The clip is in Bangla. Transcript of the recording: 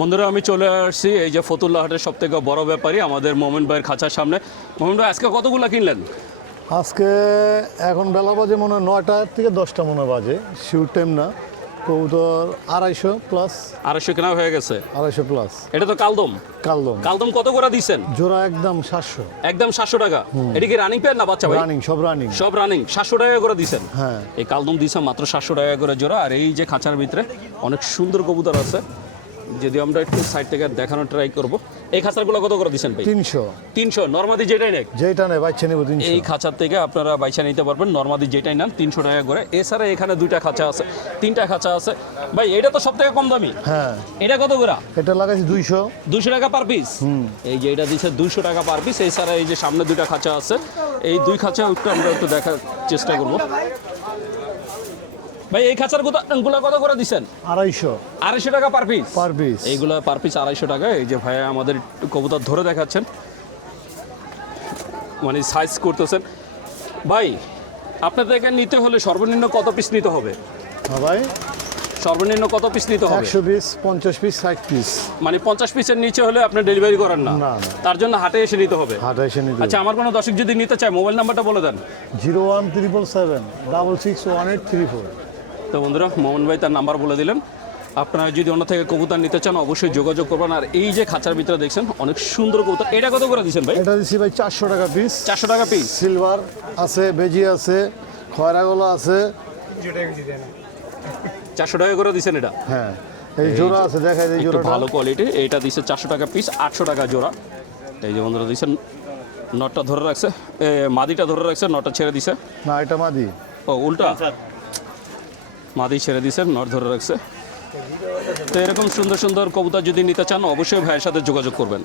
বন্ধুরা আমি চলে আসছি এই যে ফতুল্লা হাটের সব থেকে বড় ব্যাপারী আমাদের মোমেন ভাইয়ের খাঁচার সামনে। মোমেন ভাই আজকে কতগুলো কিনলেন? আজকে এখন বেলা বাজে মনে হয় 9টা থেকে 10টা মনে হয় বাজে, শিওর টাইম না। কবুতর 250 প্লাস। 250 কেনা হয়ে গেছে। 250 প্লাস। এটা তো কালদম। কালদম কালদম কত করে দিচ্ছেন? জোড়া একদম 700। একদম 700 টাকা। এটা কি রানিং পেয়ার না বাচ্চা ভাই? রানিং, সব রানিং। সব রানিং 700 টাকা করে দিচ্ছেন। হ্যাঁ, এই কালদম দিচ্ছেন মাত্র 700 টাকা করে জোড়া। আর এই যে খাঁচার ভিতরে অনেক সুন্দর কবুতর আছে, যদি আমরা একটু সাইড থেকে দেখানোর ট্রাই করব। এই খাঁচারগুলো কত করে দিচ্ছেন ভাই? 300। 300 নরমাদি যেটাই নেক, যেটা নেই বাচ্চা নেব 300। এই খাঁচার থেকে আপনারা বাইচা নিতে পারবেন। নরমাদি যেটাই নেন 300 টাকা করে। এছাড়া এখানে 2টা খাঁচা আছে, 3টা খাঁচা আছে। ভাই এটা তো সব থেকে কম দামি। হ্যাঁ, এটা কত করে? এটা লাগাইছি 200। 200 টাকা পার পিস। এই যে এটা দিচ্ছে 200 টাকা পার পিস। এছাড়া এই যে সামনে 2টা খাঁচা আছে, এই 2 খাঁচা একটু আমরা একটু দেখার চেষ্টা করব। ভাই এই খাঁচার গুলো কত করে দিচ্ছেন? 250। 250 টাকা পার পিস। Per piece. এইগুলো পার পিস 250 টাকা। এই যে ভাইয়া আমাদের একটু কবুতর ধরে দেখাচ্ছেন, মানে সাইজ করতেছেন। ভাই আপনাদের এখানে নিতে হলে সর্বনিম্ন কত পিস নিতে হবে? হ্যাঁ ভাই, সর্বনিম্ন কত পিস নিতে হবে? 100 পিস, 50 পিস, 60 পিস। মানে 50 পিসের নিচে হলে আপনি ডেলিভারি করেন না? না, না। তার জন্য হাটে এসে নিতে হবে। হাটে এসে নিতে। আচ্ছা, আমার কোনো দর্শক যদি নিতে চায় মোবাইল নাম্বারটা বলে দেন। 01777 661834। তো বন্ধুরা মোহন ভাই তার নাম্বার বলে দিলেন। আপনারা যদি অন্য থেকে কবুতর নিতে চান অবশ্যই যোগাযোগ করবেন। আর এই যে খাঁচার ভিতরে দেখছেন অনেক সুন্দর কবুতর, এটা কত করে দিচ্ছেন ভাই? এটা দিচ্ছি ভাই 400 টাকা পিস। 400 টাকা পিস। সিলভার আছে, বেজি আছে, খয়রাগোলা আছে। 400 টাকা করে দিচ্ছেন এটা? হ্যাঁ, এই জোড়া আছে, দেখাই এই একটু জোড়াটা। ভালো কোয়ালিটি। এইটা দিচ্ছে 400 টাকা পিস, 800 টাকা জোড়া। এই যে বন্ধুরা দিচ্ছেন, নটটা ধরে রাখছে, মাদিটা ধরে রাখছে, নটটা ছেড়ে দিছে। না, এটা মাদি। ও উল্টা, মাদি ছেড়ে দিছে, নট ধরে রাখছে। তো এরকম সুন্দর সুন্দর কবুতর যদি নিতে চান অবশ্যই ভাইয়ের সাথে যোগাযোগ করবেন।